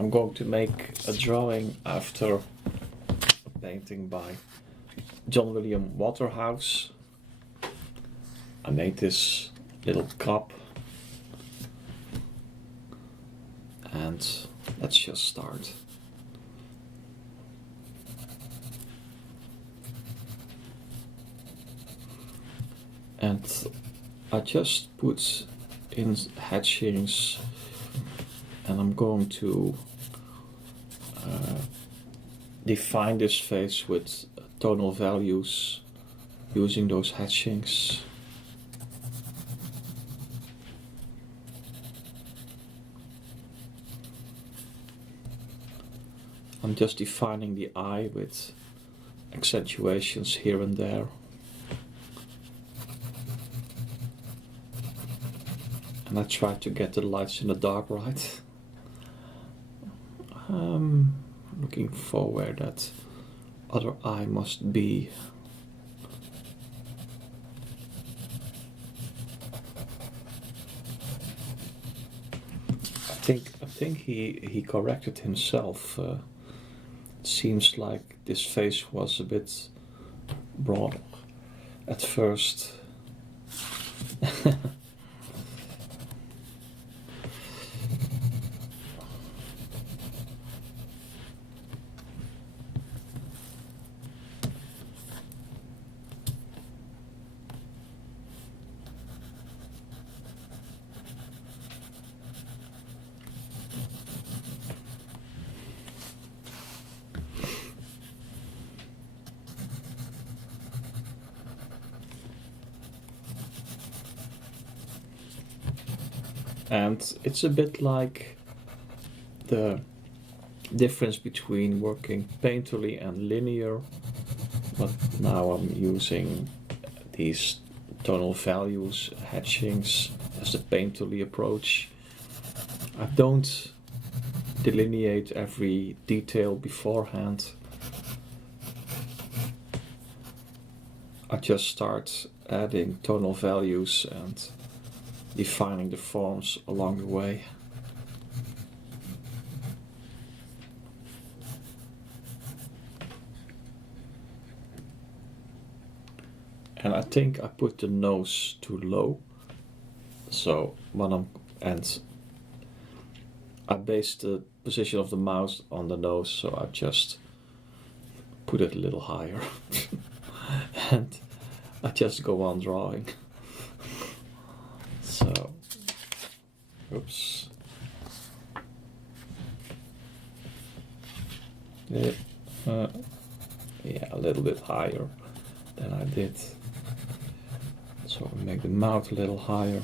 I'm going to make a drawing after a painting by John William Waterhouse. I made this little cup, and let's just start. And I just put in hatchings, and I'm going to define this face with tonal values using those hatchings. I'm just defining the eye with accentuations here and there. And I try to get the lights in the dark right. Looking for where that other eye must be. I think he corrected himself. It seems like this face was a bit broad at first. And it's a bit like the difference between working painterly and linear, but now I'm using these tonal values, hatchings, as the painterly approach. I don't delineate every detail beforehand. I just start adding tonal values and defining the forms along the way. And I think I put the nose too low. So I based the position of the mouse on the nose, so I just put it a little higher. And I just go on drawing. So, oops. Yeah, a little bit higher than I did. So I make the mouth a little higher.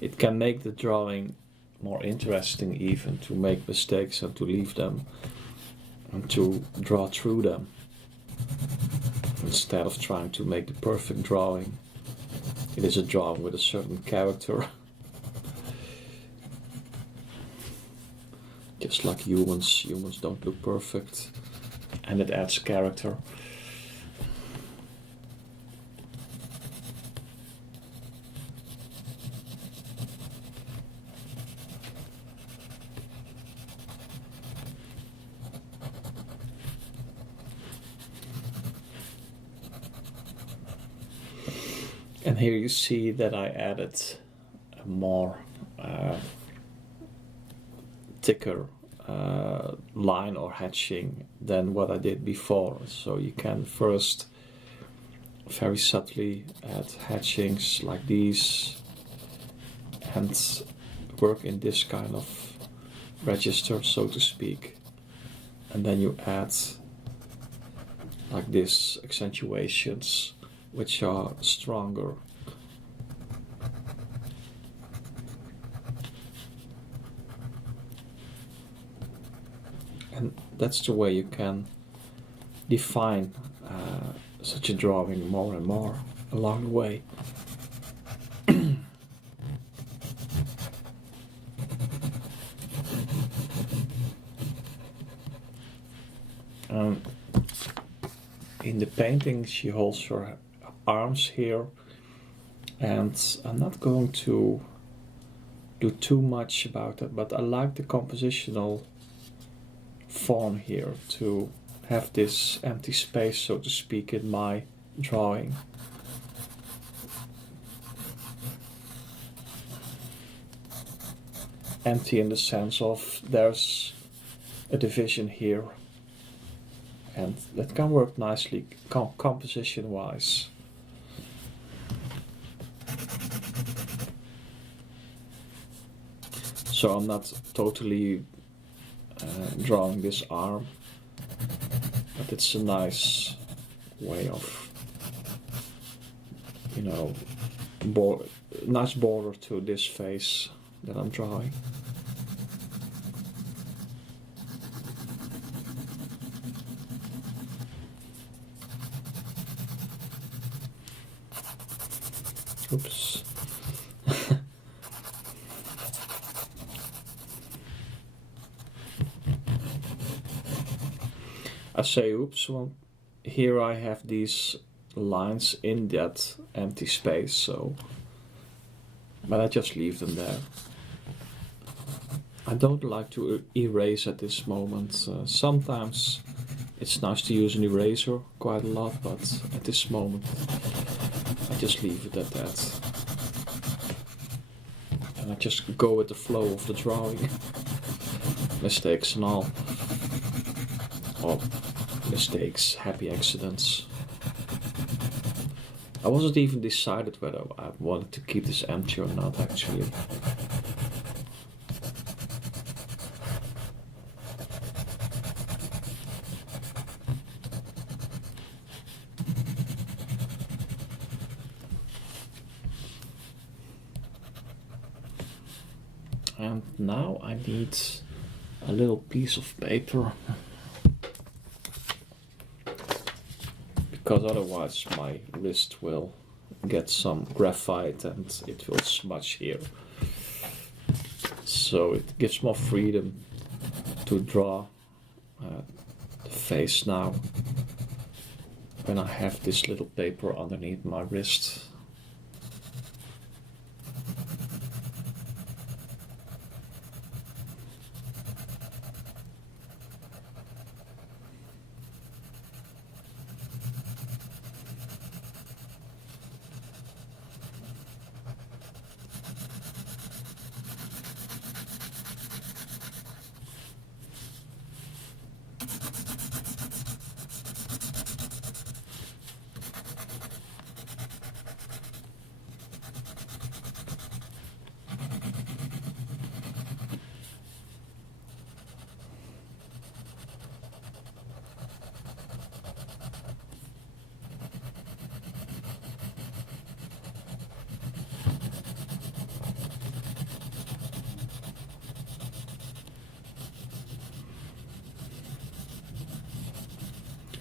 It can make the drawing more interesting, even to make mistakes and to leave them and to draw through them instead of trying to make the perfect drawing. It is a drawing with a certain character. Just like humans don't look perfect, and it adds character. And here you see that I added a more thicker line or hatching than what I did before. So you can first very subtly add hatchings like these and work in this kind of register, so to speak. And then you add like this accentuations, which are stronger. And that's the way you can define such a drawing more and more along the way. In the painting she holds her arms here, and I'm not going to do too much about it, but I like the compositional form here to have this empty space, so to speak, in my drawing. Empty in the sense of there's a division here, and that can work nicely composition wise. So I'm not totally drawing this arm, but it's a nice way of, you know, nice border to this face that I'm drawing. Oops. I say oops, well, here I have these lines in that empty space, so, but I just leave them there. I don't like to erase at this moment. Sometimes it's nice to use an eraser quite a lot, but at this moment I just leave it at that. And I just go with the flow of the drawing. Mistakes and all. Or mistakes, happy accidents. I wasn't even decided whether I wanted to keep this empty or not, actually. And now I need a little piece of paper, because otherwise my wrist will get some graphite and it will smudge here. So it gives more freedom to draw the face now when I have this little paper underneath my wrist.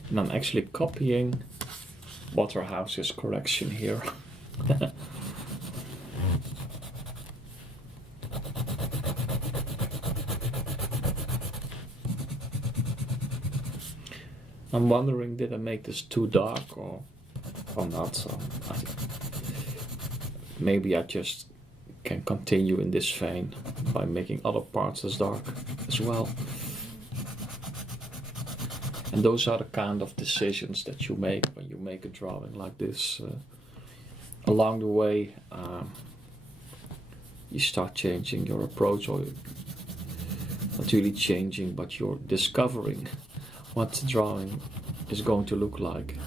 And I'm actually copying Waterhouse's correction here. I'm wondering, did I make this too dark or not? So maybe I just can continue in this vein by making other parts as dark as well. And those are the kind of decisions that you make when you make a drawing like this. Along the way, you start changing your approach, or not really changing, but you're discovering what the drawing is going to look like,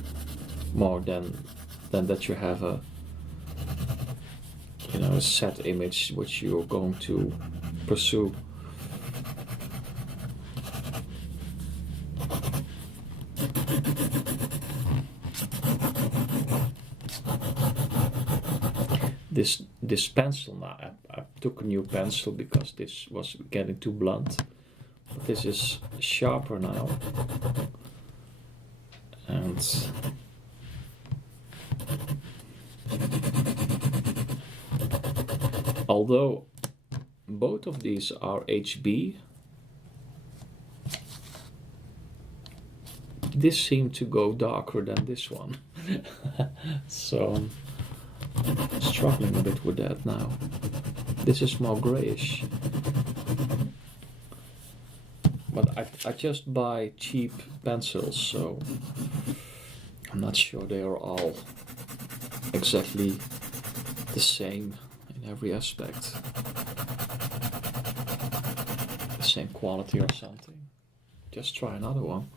more than that you have a set image which you're going to pursue. This pencil now, I took a new pencil because this was getting too blunt. But this is sharper now, and although both of these are HB, this seemed to go darker than this one. So I'm struggling a bit with that now. This is more grayish. But I just buy cheap pencils, so I'm not sure they are all exactly the same in every aspect. The same quality or something. Just try another one.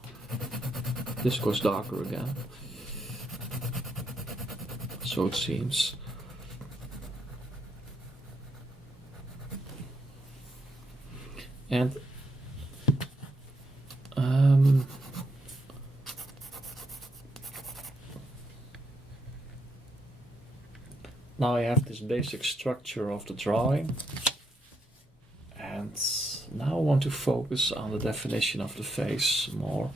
This goes darker again. So it seems. And now I have this basic structure of the drawing, and now I want to focus on the definition of the face more.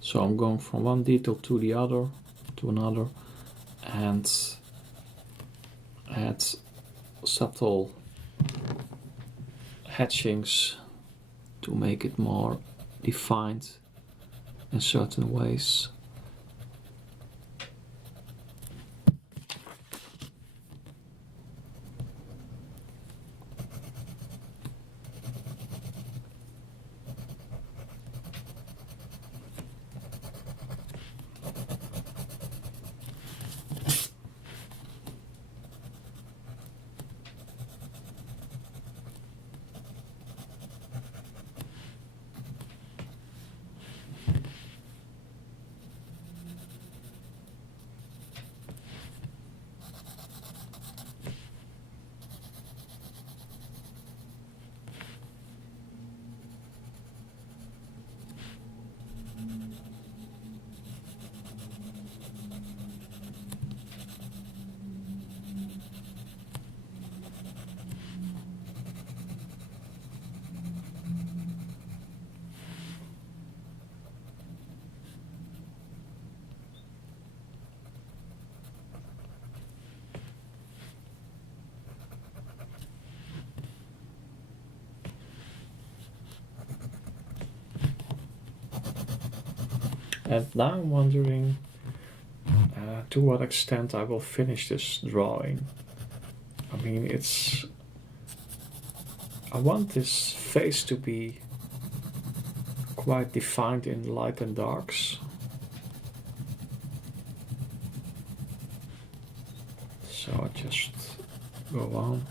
So I'm going from one detail to the other, to another, and add subtle hatchings to make it more defined in certain ways. And now I'm wondering to what extent I will finish this drawing. I mean, I want this face to be quite defined in light and darks. So I just go on.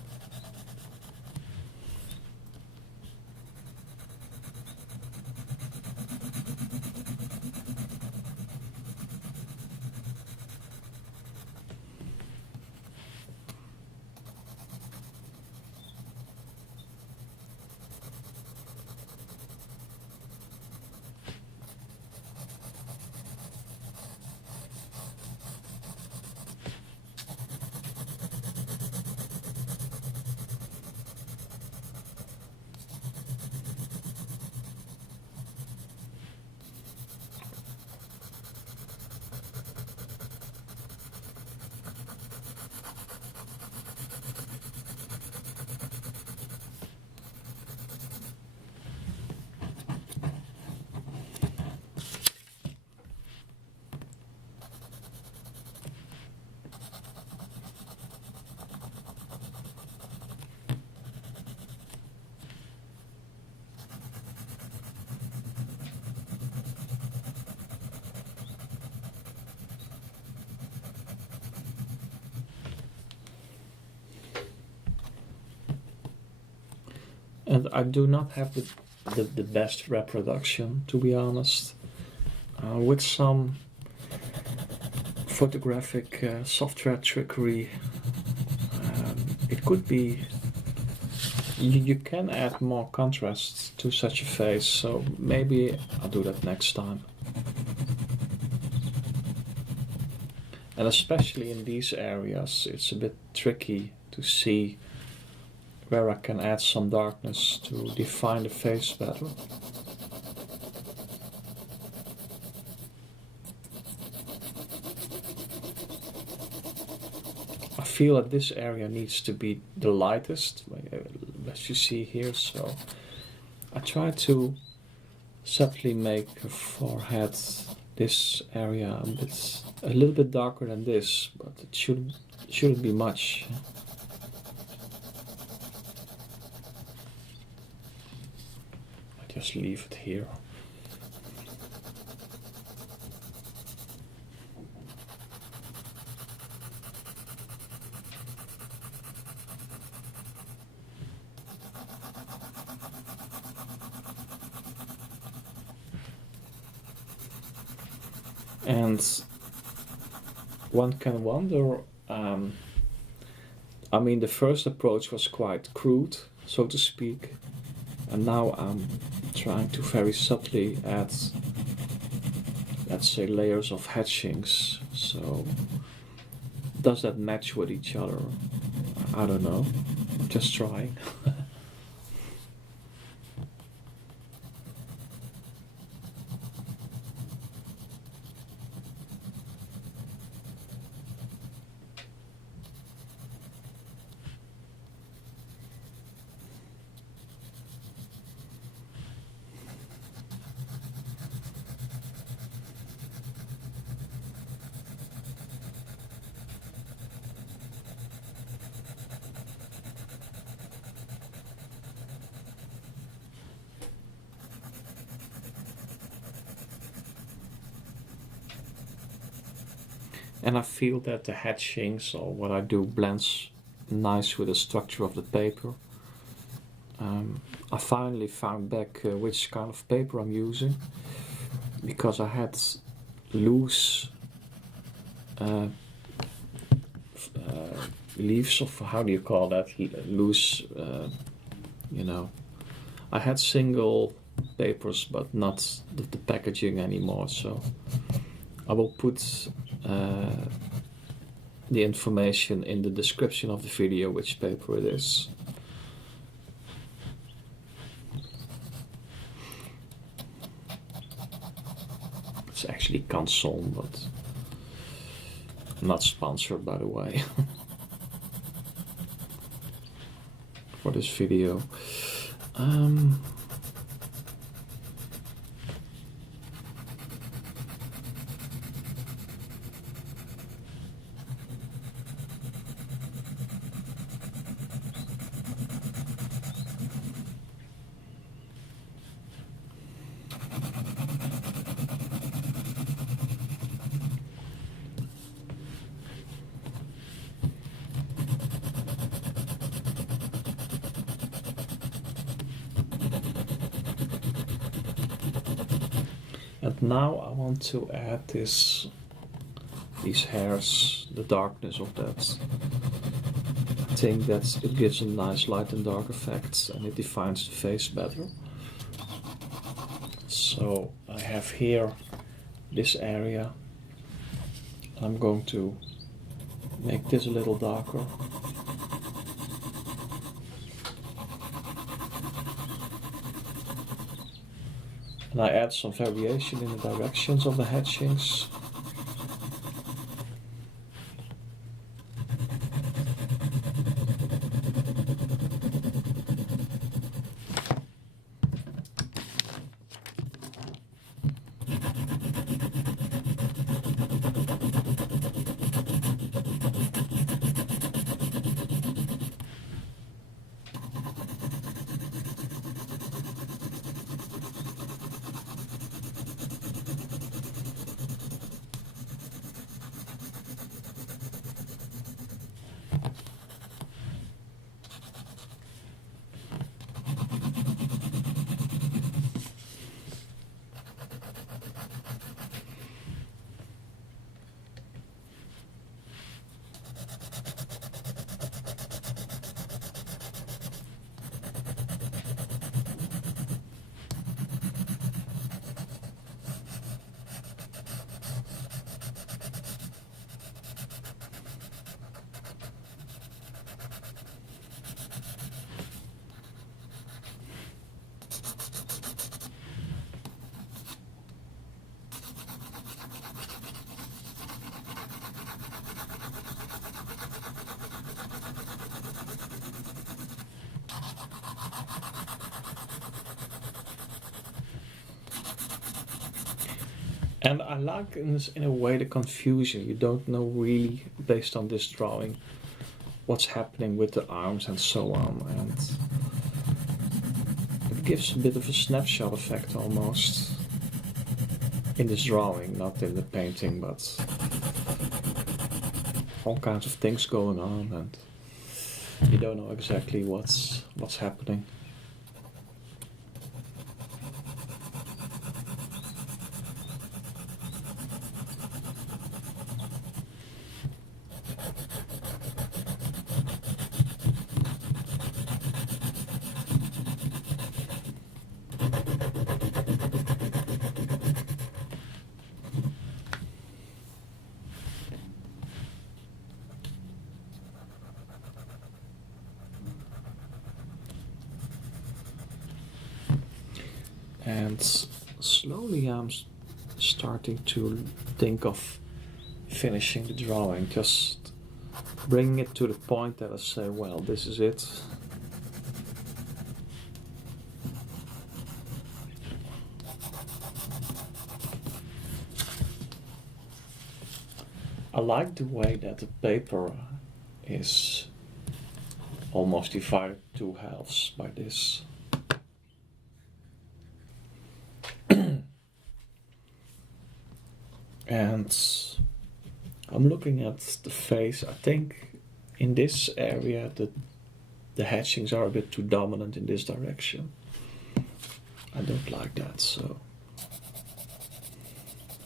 And I do not have the best reproduction, to be honest. with some photographic software trickery, it could be you can add more contrast to such a face, so maybe I'll do that next time. And especially in these areas, it's a bit tricky to see where I can add some darkness to define the face better. I feel that this area needs to be the lightest, as you see here, so I try to subtly make her forehead, this area, a little bit darker than this, but it shouldn't be much. I just leave it here. And one can wonder, I mean, the first approach was quite crude, so to speak, and now I'm trying to very subtly add, let's say, layers of hatchings. So does that match with each other? I don't know, I'm just trying. And I feel that the hatchings, or what I do, blends nice with the structure of the paper. I finally found back which kind of paper I'm using, because I had loose leaves of, how do you call that, loose, you know, I had single papers but not the packaging anymore, so I will put the information in the description of the video which paper it is. It's actually Canson, but not sponsored, by the way, for this video. And now I want to add these hairs, the darkness of that. I think that it gives a nice light and dark effect, and it defines the face better. So I have here this area. I'm going to make this a little darker. And I add some variation in the directions of the hatchings. And I like in a way the confusion. You don't know really, based on this drawing, what's happening with the arms and so on. And it gives a bit of a snapshot effect almost in this drawing, not in the painting, but all kinds of things going on, and you don't know exactly what's happening. And slowly I'm starting to think of finishing the drawing, just bringing it to the point that I say, well, this is it. I like the way that the paper is almost divided two halves by this. And I'm looking at the face. I think in this area the hatchings are a bit too dominant in this direction. I don't like that, so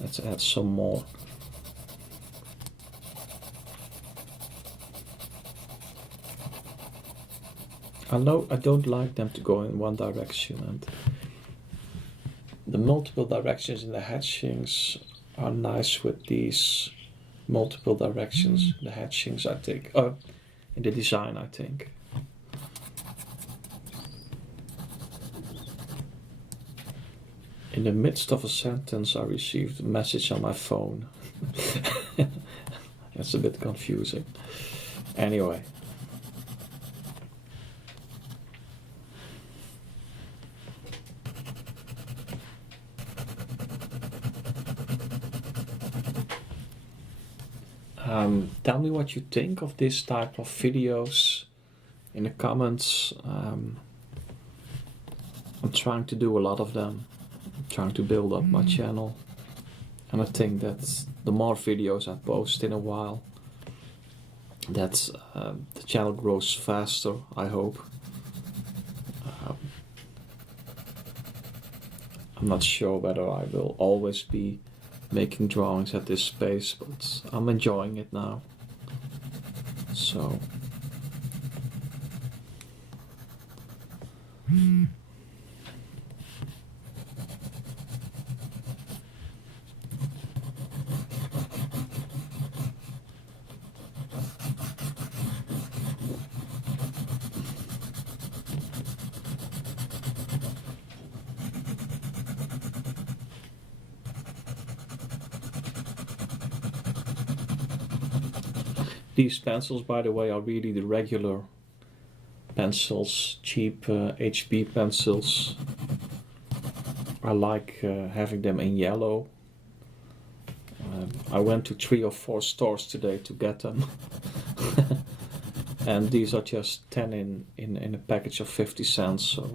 let's add some more. I know I don't like them to go in one direction, and the multiple directions in the hatchings are nice with these multiple directions, the hatchings, I think, in the design, I think. In the midst of a sentence, I received a message on my phone. It's a bit confusing. Anyway. Tell me what you think of this type of videos in the comments. I'm trying to do a lot of them. I'm trying to build up my channel. And I think that the more videos I post in a while, that the channel grows faster, I hope. I'm not sure whether I will always be making drawings at this pace, but I'm enjoying it now. So these pencils, by the way, are really the regular pencils, cheap HB pencils. I like having them in yellow. I went to 3 or 4 stores today to get them. And these are just 10 in a package of 50 cents. So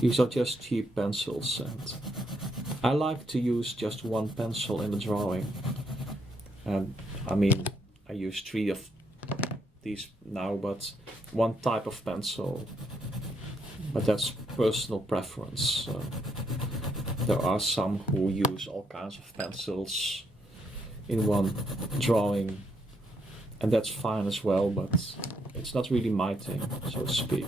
these are just cheap pencils. And I like to use just one pencil in the drawing. I mean, I use 3 of these now, but one type of pencil. But that's personal preference. There are some who use all kinds of pencils in one drawing, and that's fine as well, but it's not really my thing, so to speak.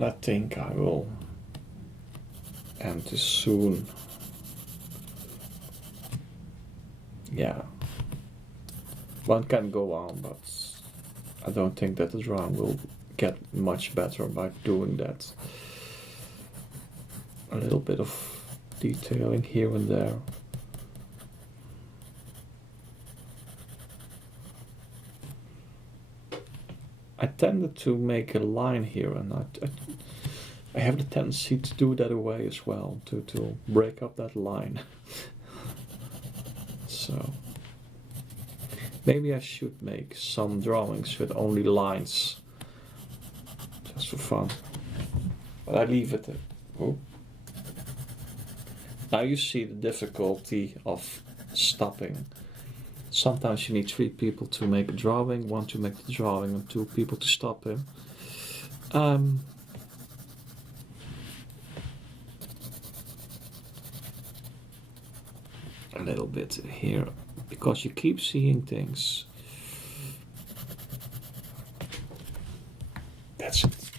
And I think I will end this soon. Yeah. One can go on, but I don't think that the drawing will get much better by doing that. A little bit of detailing here and there. I tended to make a line here, and I have the tendency to do that away as well, to break up that line. So maybe I should make some drawings with only lines, just for fun. But I leave it. Oh. Now you see the difficulty of stopping. Sometimes you need 3 people to make a drawing, 1 to make the drawing, and 2 people to stop him. A little bit here, because you keep seeing things. That's it.